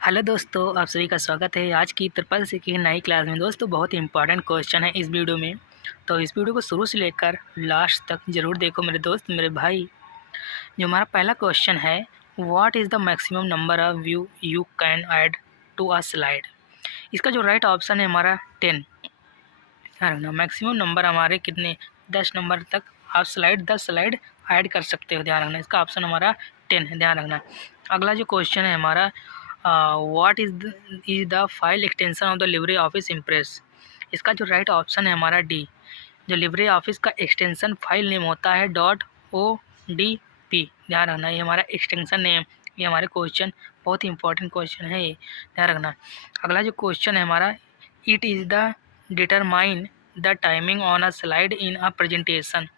Hello दोस्तों, आप सभी का स्वागत है आज की ट्रिपल सी की नई क्लास में। दोस्तों बहुत इंपॉर्टेंट क्वेश्चन है इस वीडियो में, तो इस वीडियो को शुरू से लेकर लास्ट तक ज़रूर देखो मेरे दोस्त मेरे भाई। जो हमारा पहला क्वेश्चन है, what is the maximum number of view you can add to a slide. इसका जो राइट ऑप्शन है हमारा 10। ध्यान रखना, मैक्सिमम नंबर हमारे कितने 10 नंबर तक आप 10 स्लाइड ऐड कर सकते हो। ध्यान रखना, इसका ऑप्शन हमारा 10 है। ध्यान रखना। अगला जो क्वेश्चन है हमारा, what is the file extension of the LibreOffice impress. इसका जो राइट ऑप्शन है हमारा डी। जो लिब्रे ऑफिस का एक्सटेंशन फाइल नेम होता है .odp। ध्यान रखना, ये हमारा एक्सटेंशन नेम, ये हमारे क्वेश्चन बहुत ही इंपॉर्टेंट क्वेश्चन है ये, ध्यान रखना। अगला जो क्वेश्चन है हमारा, it is the determine the timing on a slide in a presentation.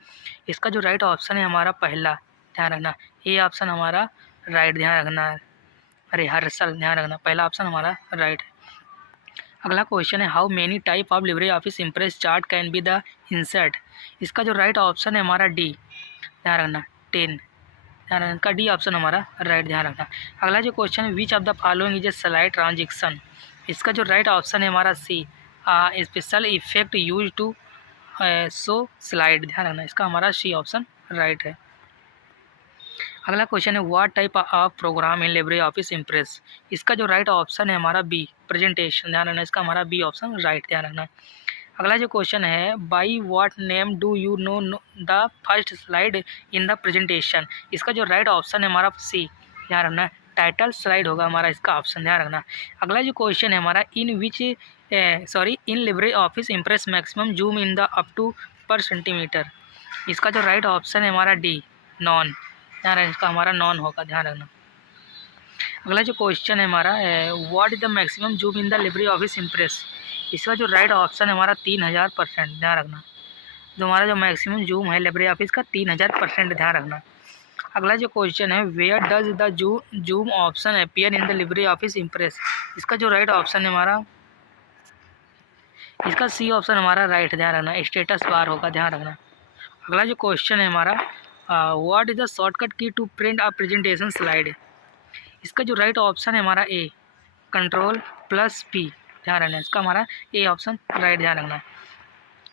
इसका जो राइट ऑप्शन है हमारा पहला, ध्यान रखना, ये ऑप्शन हमारा राइट, ध्यान रखना, रिहर्सल, ध्यान रखना, पहला ऑप्शन हमारा राइट है। अगला क्वेश्चन है, how many type of LibreOffice impress chart can be the insert. इसका जो राइट ऑप्शन है हमारा डी, ध्यान रखना, 10, ध्यान रखना, का डी ऑप्शन हमारा राइट, ध्यान रखना। अगला जो क्वेश्चन है, which of the following is a slide transaction. इसका जो राइट ऑप्शन है हमारा C, special effect use to so slide, ध्यान रखना, इसका हमारा सी ऑप्शन राइट है। अगला क्वेश्चन है, what type of program in LibreOffice impress. इसका जो राइट ऑप्शन है हमारा बी, प्रेजेंटेशन, ध्यान रखना, इसका हमारा बी ऑप्शन राइट, ध्यान रखना। अगला जो क्वेश्चन है, by what name do you know the first slide in the presentation. इसका जो राइट ऑप्शन है हमारा सी, ध्यान रखना, टाइटल स्लाइड होगा हमारा इसका ऑप्शन, ध्यान रखना। अगला जो क्वेश्चन है हमारा, in LibreOffice Impress maximum zoom in the up to पर सेंटीमीटर। इसका जो राइट ऑप्शन है हमारा डी, नॉन, ध्यान रखना, इसका हमारा नॉन होगा, ध्यान रखना। अगला जो क्वेश्चन है हमारा, what is the maximum zoom in the LibreOffice impress. इसका जो राइट ऑप्शन है हमारा 3000%, ध्यान रखना, जो हमारा जो मैक्सिमम जूम है लिब्रे ऑफिस का 3000%, ध्यान रखना। अगला जो क्वेश्चन है, where does the zoom option appear in the LibreOffice impress. इसका जो राइट ऑप्शन है हमारा, इसका सी ऑप्शन हमारा राइट, ध्यान रखना, स्टेटस बार होगा, ध्यान रखना। अगला जो क्वेश्चन है हमारा, what is the shortcut key to print a presentation slide. इसका जो राइट ऑप्शन है हमारा ए, Ctrl+P, ध्यान रखना, इसका हमारा ए ऑप्शन राइट, ध्यान रखना।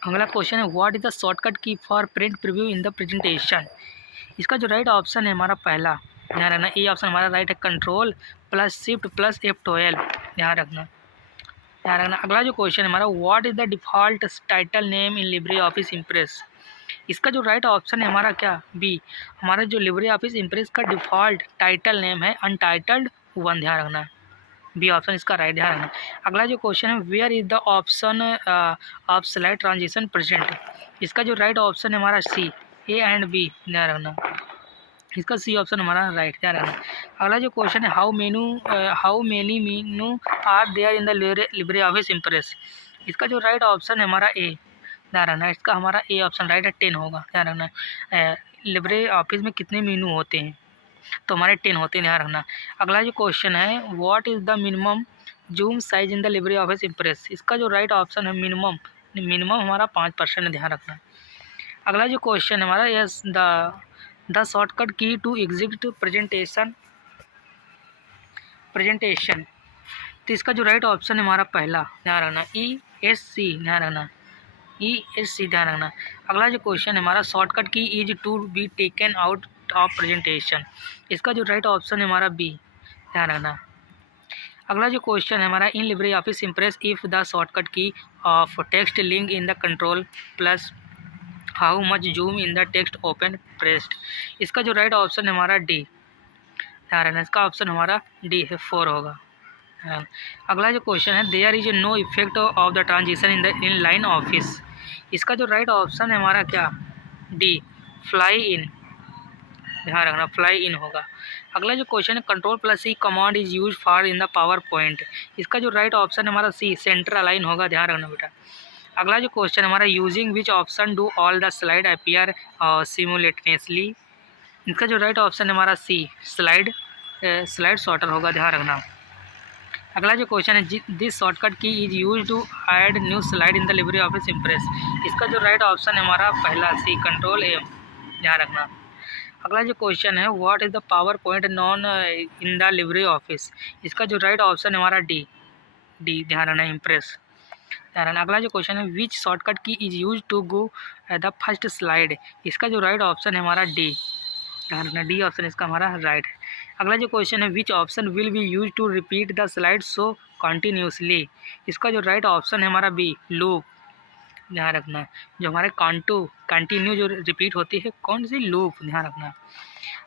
अगला क्वेश्चन है, व्हाट इज द शॉर्टकट की for print preview in the presentation. इसका जो राइट ऑप्शन है हमारा पहला, ध्यान रखना, ए ऑप्शन हमारा राइट है, Ctrl+Shift+F12, ध्यान रखना, ध्यान रखना। अगला जो क्वेश्चन है हमारा, what is the default title name in LibreOffice impress. इसका जो राइट ऑप्शन है हमारा क्या, बी, हमारा जो लिब्रे ऑफिस इम्प्रेस का डिफ़ॉल्ट टाइटल नेम है अनटाइटल्ड 1, ध्यान रखना, बी ऑप्शन इसका राइट, ध्यान रखना। अगला जो क्वेश्चन है, where is the option of slide transition present. इसका जो राइट ऑप्शन है हमारा सी, ए एंड बी, ध्यान रखना, इसका सी ऑप्शन हमारा राइट, ध्यान रखना। अगला जो क्वेश्चन है, how many menu are there in the LibreOffice impress. इसका जो राइट ऑप्शन है हमारा ए, ध्यान रखना, इसका हमारा ए ऑप्शन राइट है, 10 होगा, ध्यान रखना। लिब्रे ऑफिस में कितने मीनू होते हैं, तो हमारे 10 होते हैं, ध्यान रखना। अगला जो क्वेश्चन है, what is the minimum zoom size in the LibreOffice impress. इसका जो राइट ऑप्शन है मिनिमम हमारा 5%, ध्यान रखना। अगला जो क्वेश्चन है हमारा, yes the shortcut key to exit presentation. तो इसका जो राइट ऑप्शन है हमारा पहला, ध्यान रखना, ESC, ध्यान रखना, ESC, ध्यान रखना। अगला जो क्वेश्चन है हमारा, shortcut key is to be taken out of presentation. इसका जो राइट ऑप्शन है हमारा बी, ध्यान रखना। अगला जो क्वेश्चन है हमारा, in LibreOffice impress if the shortcut key of text link in the Ctrl+ how much zoom in the text open pressed. इसका जो राइट ऑप्शन है हमारा डी, ध्यान रखना, इसका ऑप्शन हमारा डी है, 4 होगा। अगला जो क्वेश्चन है, there is no effect of the transition in line office. इसका जो राइट ऑप्शन है हमारा क्या, डी, फ्लाई इन, ध्यान रखना, फ्लाई इन होगा। अगला जो क्वेश्चन है, Ctrl+C command is use for in the power point. इसका जो राइट ऑप्शन है हमारा सी, सेंटर अलाइन होगा, ध्यान रखना बेटा। अगला जो क्वेश्चन हमारा, using which option do all the slide appear simultaneously. इसका जो राइट ऑप्शन है हमारा सी, स्लाइड शॉर्टर होगा, ध्यान रखना। अगला जो क्वेश्चन है, this shortcut key is use to add new slide in the LibreOffice impress. इसका जो राइट ऑप्शन है हमारा पहला सी, Ctrl+M, ध्यान रखना। अगला जो क्वेश्चन है, what is the power point non in the LibreOffice. इसका जो राइट ऑप्शन है हमारा डी, ध्यान रखना, इम्प्रेस, ध्यान रखना। अगला जो क्वेश्चन है, which shortcut key is use to go the first slide. इसका जो राइट ऑप्शन है हमारा डी, ध्यान रखना, डी ऑप्शन इसका हमारा राइट है। अगला जो क्वेश्चन है, which option will be use to repeat the slide so continuously. इसका जो राइट ऑप्शन है हमारा बी, लूप, ध्यान रखना। जो हमारे कंटिन्यू जो रिपीट होती है, कौन सी, लूप, ध्यान रखना।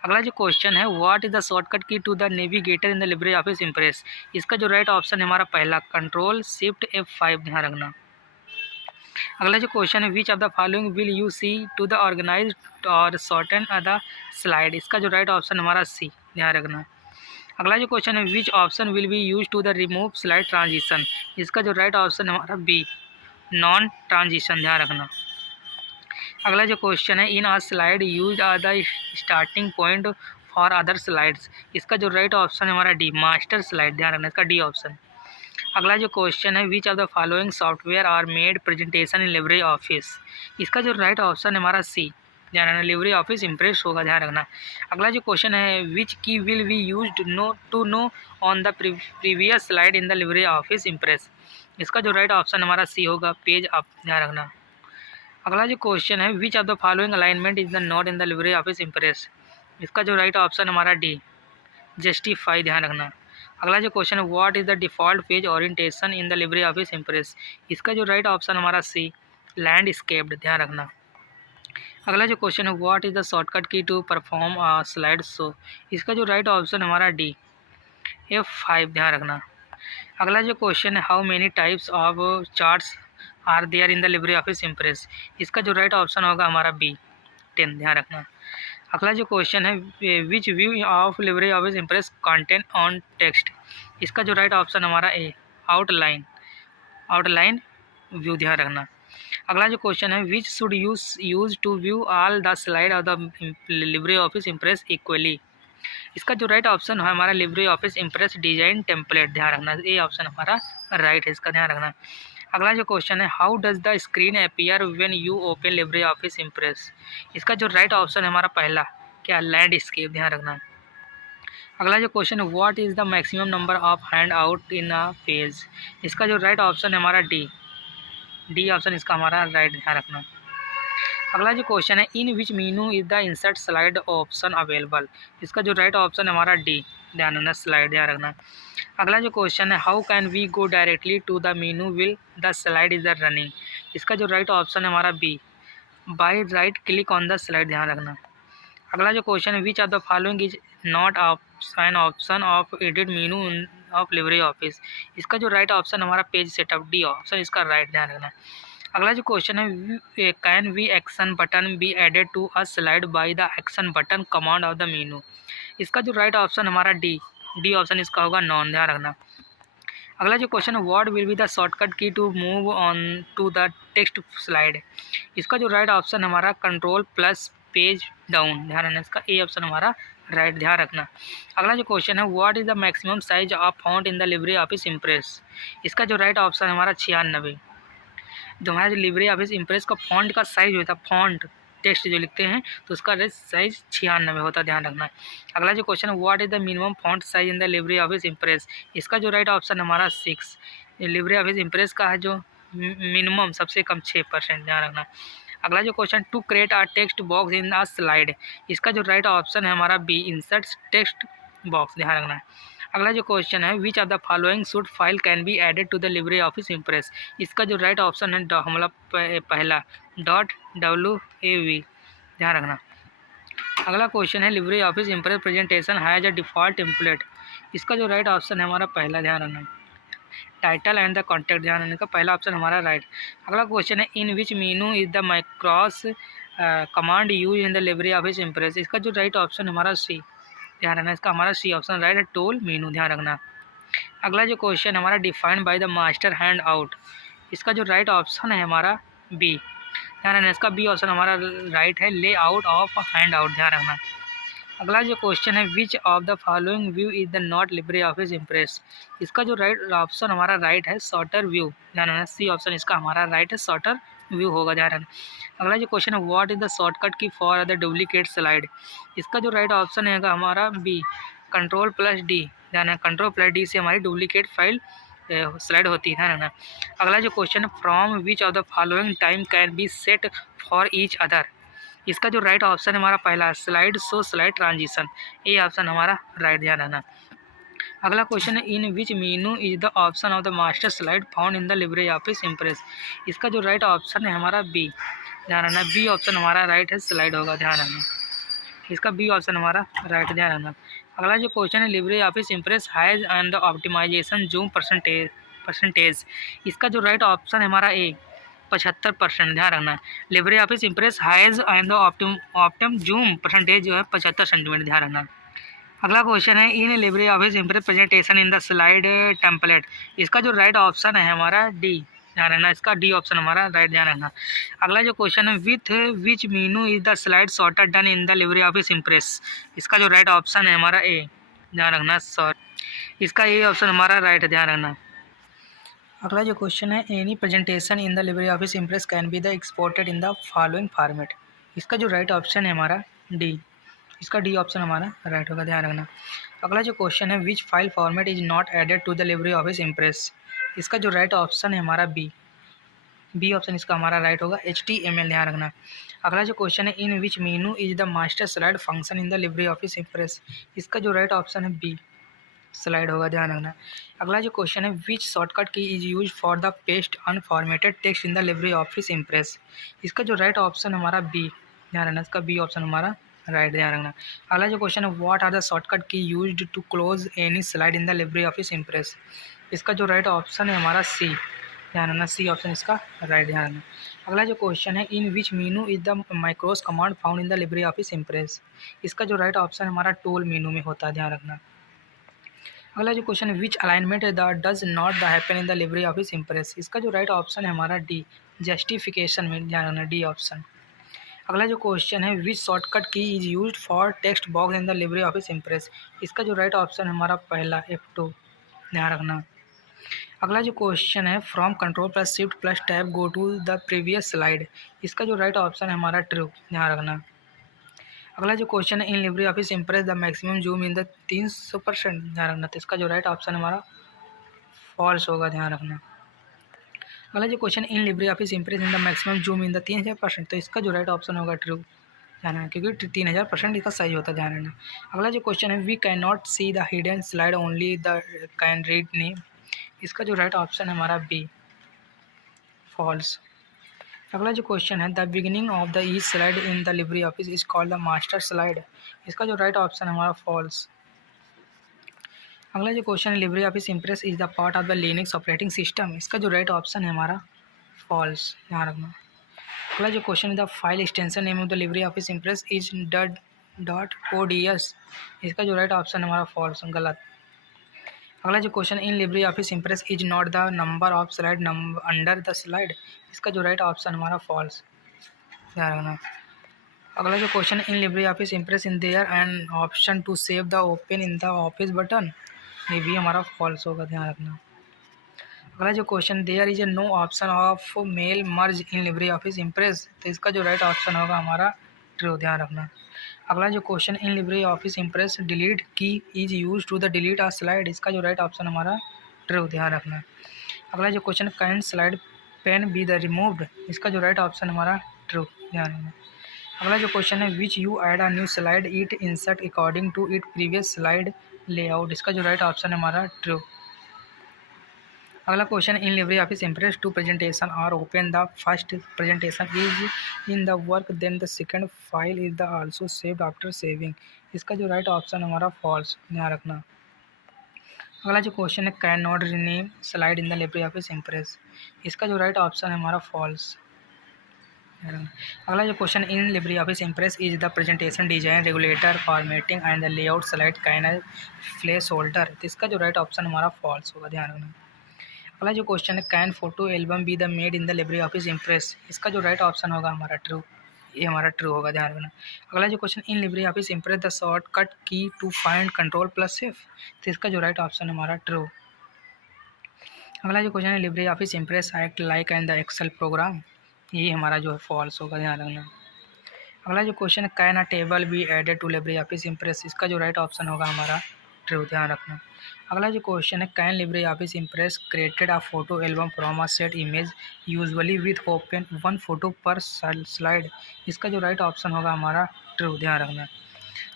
अगला जो क्वेश्चन है, what is the shortcut key to the navigator in the LibreOffice impress. इसका जो राइट ऑप्शन है हमारा पहला, कंट्रोल शिफ्ट F5, ध्यान रखना। अगला जो क्वेश्चन है, which of the following will you see to the organize और शॉर्टन द स्लाइड। इसका जो राइट ऑप्शन हमारा सी, ध्यान रखना। अगला जो क्वेश्चन है, which option will be use to the remove slide transition. इसका जो राइट ऑप्शन है हमारा बी, नॉन ट्रांजिशन, ध्यान रखना। अगला जो क्वेश्चन है, in a slide use are the starting point for other slides. इसका जो राइट ऑप्शन है हमारा डी, मास्टर स्लाइड, ध्यान रखना, इसका डी ऑप्शन। अगला जो क्वेश्चन है, which of the following software are made presentation in LibreOffice. इसका जो राइट ऑप्शन है हमारा सी, ध्यान रखना, लिब्रे ऑफिस इम्प्रेस होगा, ध्यान रखना। अगला जो क्वेश्चन है, which key will be used to no on the previous slide in the LibreOffice impress. इसका जो राइट ऑप्शन हमारा सी होगा, पेज अप, ध्यान रखना। अगला जो क्वेश्चन है, which of the following alignment is the not in the LibreOffice impress. इसका जो राइट ऑप्शन हमारा डी, जस्टिफाई, ध्यान रखना। अगला जो क्वेश्चन है, what is the default page orientation in the LibreOffice impress. इसका जो राइट ऑप्शन हमारा सी, लैंडस्केप्ड, ध्यान रखना। अगला जो क्वेश्चन है, what is the shortcut key to perform a slide show. इसका जो राइट ऑप्शन हमारा डी, F5, ध्यान रखना। अगला जो क्वेश्चन है, how many types of charts are there in the LibreOffice impress. इसका जो राइट ऑप्शन होगा हमारा बी, 10, ध्यान रखना। अगला जो क्वेश्चन है, which view of LibreOffice impress content on text. इसका जो राइट ऑप्शन हमारा ए, आउटलाइन व्यू, ध्यान रखना। अगला जो क्वेश्चन है, which should use to view all the slide of the LibreOffice Impress equally. इसका जो राइट ऑप्शन है हमारा, LibreOffice Impress design template, ध्यान रखना, ये ऑप्शन हमारा राइट है, इसका ध्यान रखना। अगला जो क्वेश्चन है, how does the screen appear when you open Libre office impress. इसका जो राइट ऑप्शन है हमारा पहला, क्या, लैंडस्केप, ध्यान रखना। अगला जो क्वेश्चन है, what is the maximum number of hand out in a page. इसका जो राइट ऑप्शन है हमारा डी ऑप्शन इसका हमारा राइट, ध्यान रखना। अगला जो क्वेश्चन है, in which menu is the insert slide option available. इसका जो राइट ऑप्शन है हमारा डी, ध्यान रखना, स्लाइड, ध्यान रखना। अगला जो क्वेश्चन है, how can we go directly to the menu will the slide is the running. इसका जो राइट ऑप्शन है हमारा B, by right click on the slide, ध्यान रखना। अगला जो क्वेश्चन है, which of the following is not an option of edit menu of LibreOffice. इसका जो राइट ऑप्शन हमारा पेज सेटअप, डी ऑप्शन इसका राइट, ध्यान रखना। अगला जो क्वेश्चन है, can we action button be added to a slide by the action button command of the menu. इसका जो राइट ऑप्शन हमारा डी ऑप्शन इसका होगा, नॉन, ध्यान रखना। अगला जो क्वेश्चन है, what will be the shortcut key to move on to the text slide. इसका जो राइट ऑप्शन हमारा, कंट्रोल प्लस पेज डाउन, ध्यान रखना, इसका ए ऑप्शन हमारा राइट, ध्यान रखना। अगला जो क्वेश्चन है, what is the maximum size of font in the LibreOffice impress. इसका जो राइट ऑप्शन है हमारा 96। जो हमारा जो लिब्रे ऑफिस इम्प्रेस का फॉन्ट का साइज होता है, फॉन्ट टेक्स्ट जो लिखते हैं तो उसका साइज 96 होता है, ध्यान रखना। अगला जो क्वेश्चन है, what is the minimum font size in the LibreOffice impress. इसका जो राइट ऑप्शन हमारा 6। लिब्रे ऑफिस इम्प्रेस का है जो मिनिमम सबसे कम 6%, ध्यान रखना। अगला जो question, to create a text box in a slide. इसका जो राइट ऑप्शन है हमारा बी, इंसर्ट टेक्स्ट बॉक्स, ध्यान रखना। अगला जो क्वेश्चन है, which of the following suit file can be added to the LibreOffice impress. इसका जो राइट ऑप्शन है हमारा पहला, .wav, ध्यान रखना। अगला क्वेश्चन है, LibreOffice impress presentation has a default template. इसका जो राइट ऑप्शन है हमारा पहला, ध्यान रखना, टाइटल एंड द कॉन्टैक्ट, ध्यान रखने का पहला ऑप्शन हमारा राइट। अगला क्वेश्चन है, in which menu is the macros command use in the LibreOffice impress. इसका जो राइट ऑप्शन हमारा सी, ध्यान रखना, इसका हमारा सी ऑप्शन राइट है, टोल मीनू, ध्यान रखना। अगला जो क्वेश्चन हमारा, defined by the master hand out. इसका जो राइट ऑप्शन है हमारा बी, ध्यान रखना, इसका बी ऑप्शन हमारा राइट है, ले आउट ऑफ हैंड आउट, ध्यान रखना। अगला जो क्वेश्चन है, which of the following view is the not Libre office impress. इसका जो राइट ऑप्शन हमारा राइट है, शॉर्टर व्यू, ध्यान रखना, सी ऑप्शन इसका हमारा राइट है, शॉर्टर व्यू होगा, ध्यान रखना। अगला जो क्वेश्चन है, व्हाट इज द शॉर्टकट की फॉर द डुप्लीकेट स्लाइड। इसका जो राइट ऑप्शन है हमारा बी, Ctrl+D। ध्यान है, Ctrl+D से हमारी डुप्लीकेट फाइल स्लाइड होती है, ध्यान रखना। अगला जो क्वेश्चन है, from which of the following time can be set for each other. इसका जो राइट ऑप्शन है हमारा पहला, स्लाइड शो स्लाइड ट्रांजिशन। ये ऑप्शन हमारा राइट, ध्यान रखना। अगला क्वेश्चन है, in which menu is the option of the master slide found in the LibreOffice impress. इसका जो राइट ऑप्शन है हमारा बी, ध्यान रखना। बी ऑप्शन हमारा राइट है, स्लाइड होगा, ध्यान रखना। इसका बी ऑप्शन हमारा राइट, ध्यान रखना। अगला जो क्वेश्चन है, LibreOffice Impress has and the optimization zoom percentage. इसका जो राइट ऑप्शन है हमारा ए, 75%, ध्यान रखना। Libre office Impress has and the ऑप्टिम zoom percentage जो है 75 सेंटीमीटर, ध्यान रखना। अगला क्वेश्चन है, इन LibreOffice impress presentation in the slide template. इसका जो राइट ऑप्शन है हमारा डी, ध्यान रखना। इसका डी ऑप्शन हमारा राइट, ध्यान रखना। अगला जो क्वेश्चन है, with which menu is the slide sorter done in the LibreOffice impress. इसका जो राइट ऑप्शन है हमारा ए, ध्यान रखना, सॉरी। इसका ए ऑप्शन हमारा राइट है, ध्यान रखना। अगला जो क्वेश्चन है, any presentation in the LibreOffice impress can be the exported in the following format. इसका जो राइट ऑप्शन है हमारा डी, इसका डी ऑप्शन हमारा राइट होगा, ध्यान रखना। अगला जो क्वेश्चन है, which file format is not added to the LibreOffice impress. इसका जो राइट ऑप्शन है हमारा बी, बी ऑप्शन इसका हमारा राइट होगा, HTML, ध्यान रखना। अगला जो क्वेश्चन है, in which menu is the master slide function in the LibreOffice impress. इसका जो राइट ऑप्शन है बी, स्लाइड होगा, ध्यान रखना। अगला जो क्वेश्चन है, which shortcut key is use for the paste unformatted text in the LibreOffice impress. इसका जो राइट ऑप्शन हमारा बी, ध्यान रखना। इसका बी ऑप्शन हमारा राइट, ध्यान रखना। अगला जो क्वेश्चन है, what are the shortcut key used to close any slide in the LibreOffice impress. इसका जो राइट ऑप्शन है हमारा सी, ध्यान रखना। सी ऑप्शन इसका राइट, ध्यान रखना। अगला जो क्वेश्चन है, in which menu is the macros command found in the LibreOffice impress. इसका जो राइट ऑप्शन हमारा टूल मीनू में होता है, ध्यान रखना। अगला जो क्वेश्चन है, which alignment does not the happen in the LibreOffice impress. इसका जो राइट ऑप्शन है हमारा डी, जस्टिफिकेशन में, ध्यान रखना, डी ऑप्शन। अगला जो क्वेश्चन है, which shortcut key is used for text box in the LibreOffice impress. इसका जो राइट ऑप्शन है हमारा पहला, F2, ध्यान रखना। अगला जो क्वेश्चन है, from Ctrl+Shift+Tab go to the previous slide. इसका जो राइट ऑप्शन है हमारा ट्रू, ध्यान रखना। अगला जो क्वेश्चन है, इन LibreOffice impress the maximum zoom in the 300%, ध्यान रखना। तो इसका जो राइट ऑप्शन हमारा फॉल्स होगा, ध्यान रखना। अगला जो question, in LibreOffice Impress in the maximum zoom in the 3000%, तो इसका जो राइट ऑप्शन होगा ट्रू, ध्यान रखना, क्योंकि 3000% इसका सही होता है, ध्यान रखना। अगला जो क्वेश्चन है, we can not see the hidden slide only the can read name. इसका जो राइट ऑप्शन है हमारा बी, फॉल्स। अगला जो क्वेश्चन है, the beginning of the each slide in the Libre office is called the master slide. इसका जो right option है हमारा फॉल्स। अगला जो क्वेश्चन है, LibreOffice impress is the part of the Linux operating system. इसका जो राइट ऑप्शन है हमारा फॉल्स, ध्यान रखना। अगला जो क्वेश्चन है, the file extension name of the LibreOffice impress is .ods। इसका जो राइट ऑप्शन है हमारा फॉल्स, गलत। अगला जो question, in LibreOffice impress is not the number of slide under the slide. इसका जो राइट ऑप्शन हमारा फॉल्स, ध्यान रखना। अगला जो question, in LibreOffice Impress in there an option to save the open in the office button. ये भी हमारा फॉल्स होगा, ध्यान रखना। अगला जो question, there is a no option of mail merge in LibreOffice Impress. तो इसका जो राइट ऑप्शन होगा हमारा ट्रू, ध्यान रखना। अगला जो question, in LibreOffice Impress delete key is use to the delete a slide. इसका जो राइट ऑप्शन हमारा ट्रू, ध्यान रखना। अगला जो question, can slide pen be the removed. इसका जो राइट ऑप्शन हमारा ट्रू, ध्यान रखना। अगला जो क्वेश्चन है, which you add a new slide it insert according to it previous slide layout. इसका जो राइट ऑप्शन है हमारा ट्रू। अगला question, in LibreOffice Impress two presentation are open the first presentation is in the work then the second file is the also saved after saving. इसका जो right option हमारा false, ध्यान रखना। अगला जो क्वेश्चन है, can not rename slide in the LibreOffice impress. इसका जो राइट ऑप्शन है हमारा फॉल्स। अगला जो question, in LibreOffice impress is the presentation design regulator formatting and the layout slide can place holder. तो इसका जो राइट ऑप्शन हमारा फॉल्स होगा, ध्यान रखना। अगला जो क्वेश्चन है, can photo album be the made in the LibreOffice impress. इसका जो राइट ऑप्शन होगा हमारा ट्रू, ये हमारा ट्रू होगा, ध्यान रखना। अगला जो question, in LibreOffice impress the shortcut key to find Ctrl+F। तो इसका जो राइट ऑप्शन है हमारा ट्रू। अगला जो क्वेश्चन है, LibreOffice Impress act like and the Excel program. ये हमारा जो है फॉल्स होगा, ध्यान रखना। अगला जो क्वेश्चन है, can a table be added to LibreOffice impress, इसका जो राइट ऑप्शन होगा हमारा ट्रू, ध्यान रखना। अगला जो क्वेश्चन है, can Libre office impress created a photo album from a set image usually with open one photo पर स्लाइड, इसका जो राइट ऑप्शन होगा हमारा ट्रू, ध्यान रखना।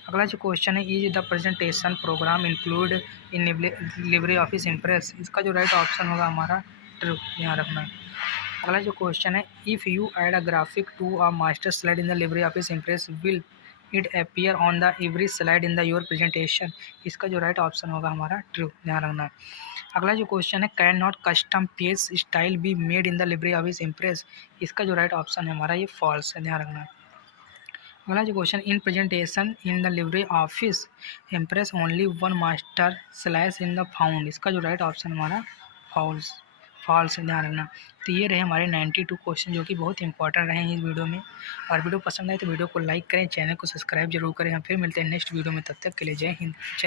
अगला जो क्वेश्चन है, is the presentation programme include in LibreOffice impress, इसका जो राइट ऑप्शन होगा हमारा ट्रू, ध्यान रखना। अगला जो क्वेश्चन है, if you add a graphic to a master slide in the LibreOffice Impress will it appear on the every slide in the your presentation, इसका जो राइट ऑप्शन होगा हमारा ट्रू, ध्यान रखना। अगला जो क्वेश्चन है, can not custom page style be made in the LibreOffice impress, इसका जो राइट ऑप्शन है हमारा ये फॉल्स है, ध्यान रखना। अगला जो question, in presentation in the LibreOffice impress only one master slash in the found, इसका जो राइट ऑप्शन हमारा फॉल्स फॉल्स ध्यान रखना। तो ये रहे हमारे 92 क्वेश्चन जो कि बहुत इंपॉर्टेंट रहे हैं इस वीडियो में। और वीडियो पसंद आए तो वीडियो को लाइक करें, चैनल को सब्सक्राइब जरूर करें। हम फिर मिलते हैं नेक्स्ट वीडियो में, तब तक के लिए जय हिंद, जय